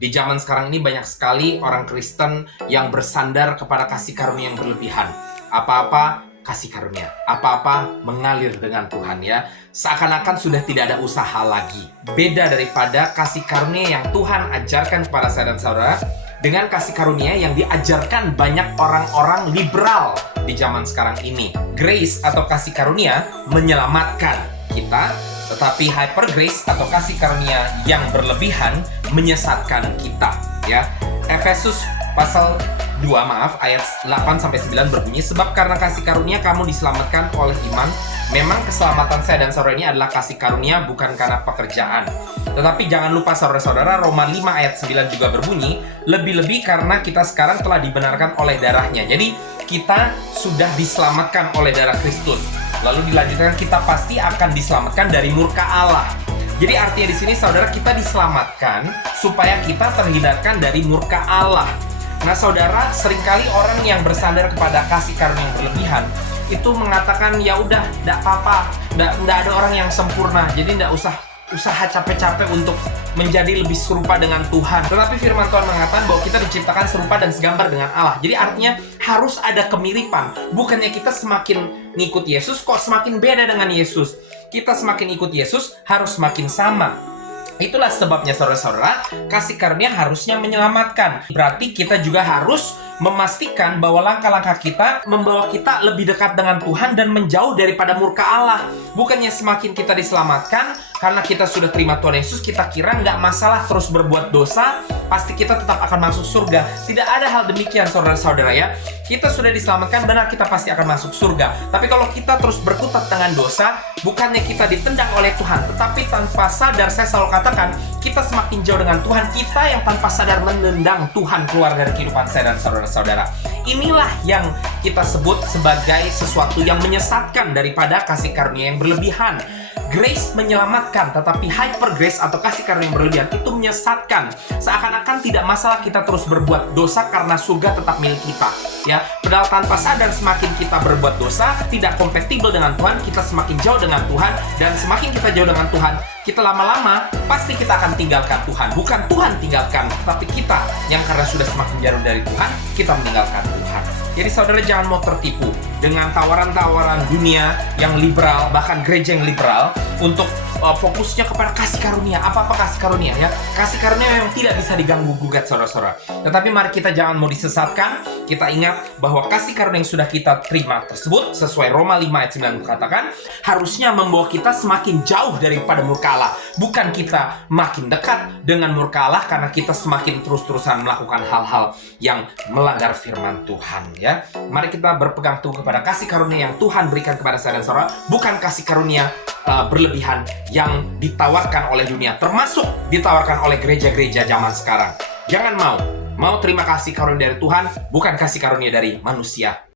Di zaman sekarang ini banyak sekali orang Kristen yang bersandar kepada kasih karunia yang berlebihan. Apa-apa kasih karunia, apa-apa mengalir dengan Tuhan ya. Seakan-akan sudah tidak ada usaha lagi. Beda daripada kasih karunia yang Tuhan ajarkan kepada saya dan saudara dengan kasih karunia yang diajarkan banyak orang-orang liberal di zaman sekarang ini. Grace atau kasih karunia menyelamatkan kita, tetapi hyper grace atau kasih karunia yang berlebihan menyesatkan kita ya. Efesus pasal 2 ayat 8-9 berbunyi, sebab karena kasih karunia kamu diselamatkan oleh iman. Memang keselamatan saya dan saudara ini adalah kasih karunia, bukan karena pekerjaan. Tetapi jangan lupa saudara-saudara, Roma 5 ayat 9 juga berbunyi, lebih-lebih karena kita sekarang telah dibenarkan oleh darahnya. Jadi kita sudah diselamatkan oleh darah Kristus. Lalu dilanjutkan, kita pasti akan diselamatkan dari murka Allah. Jadi artinya di sini saudara, kita diselamatkan supaya kita terhindarkan dari murka Allah. Nah saudara, seringkali orang yang bersandar kepada kasih karunia yang berlebihan itu mengatakan ya udah, enggak apa-apa, enggak ada orang yang sempurna, jadi enggak usah usaha capek-capek untuk menjadi lebih serupa dengan Tuhan. Tetapi firman Tuhan mengatakan bahwa kita diciptakan serupa dan segambar dengan Allah. Jadi artinya harus ada kemiripan. Bukannya kita semakin ngikut Yesus kok semakin beda dengan Yesus. Kita semakin ikut Yesus harus semakin sama. Itulah sebabnya saudara-saudara, kasih karunia harusnya menyelamatkan. Berarti kita juga harus memastikan bahwa langkah-langkah kita membawa kita lebih dekat dengan Tuhan dan menjauh daripada murka Allah. Bukannya semakin kita diselamatkan karena kita sudah terima Tuhan Yesus, kita kira nggak masalah terus berbuat dosa, pasti kita tetap akan masuk surga. Tidak ada hal demikian saudara-saudara ya. Kita sudah diselamatkan, benar kita pasti akan masuk surga. Tapi kalau kita terus berkutat dengan dosa, bukannya kita ditendang oleh Tuhan, tetapi tanpa sadar, saya selalu katakan, kita semakin jauh dengan Tuhan, kita yang tanpa sadar menendang Tuhan keluar dari kehidupan saya dan saudara-saudara. Inilah yang kita sebut sebagai sesuatu yang menyesatkan daripada kasih karunia yang berlebihan. Grace menyelamatkan, tetapi hyper grace atau kasih karunia yang berlebihan itu menyesatkan. Seakan-akan tidak masalah kita terus berbuat dosa karena surga tetap milik kita. Ya, padahal tanpa sadar semakin kita berbuat dosa, tidak kompatibel dengan Tuhan, kita semakin jauh dengan Tuhan, dan semakin kita jauh dengan Tuhan, kita lama-lama pasti kita akan tinggalkan Tuhan. Bukan Tuhan tinggalkan, tapi kita yang karena sudah semakin jauh dari Tuhan, kita meninggalkan Tuhan. Jadi saudara jangan mau tertipu dengan tawaran-tawaran dunia yang liberal, bahkan gereja yang liberal, untuk fokusnya kepada kasih karunia. Apa-apa kasih karunia ya. Kasih karunia yang tidak bisa diganggu-gugat saudara-saudara. Tetapi mari kita jangan mau disesatkan. Kita ingat bahwa kasih karunia yang sudah kita terima tersebut, sesuai Roma 5 ayat 9 katakan, harusnya membawa kita semakin jauh daripada murka Allah. Bukan kita makin dekat dengan murka Allah karena kita semakin terus-terusan melakukan hal-hal yang melanggar firman Tuhan ya. Mari kita berpegang teguh kepada kasih karunia yang Tuhan berikan kepada saya dan saudara, bukan kasih karunia berlebihan yang ditawarkan oleh dunia, termasuk ditawarkan oleh gereja-gereja zaman sekarang. Jangan mau terima kasih karunia dari Tuhan, bukan kasih karunia dari manusia.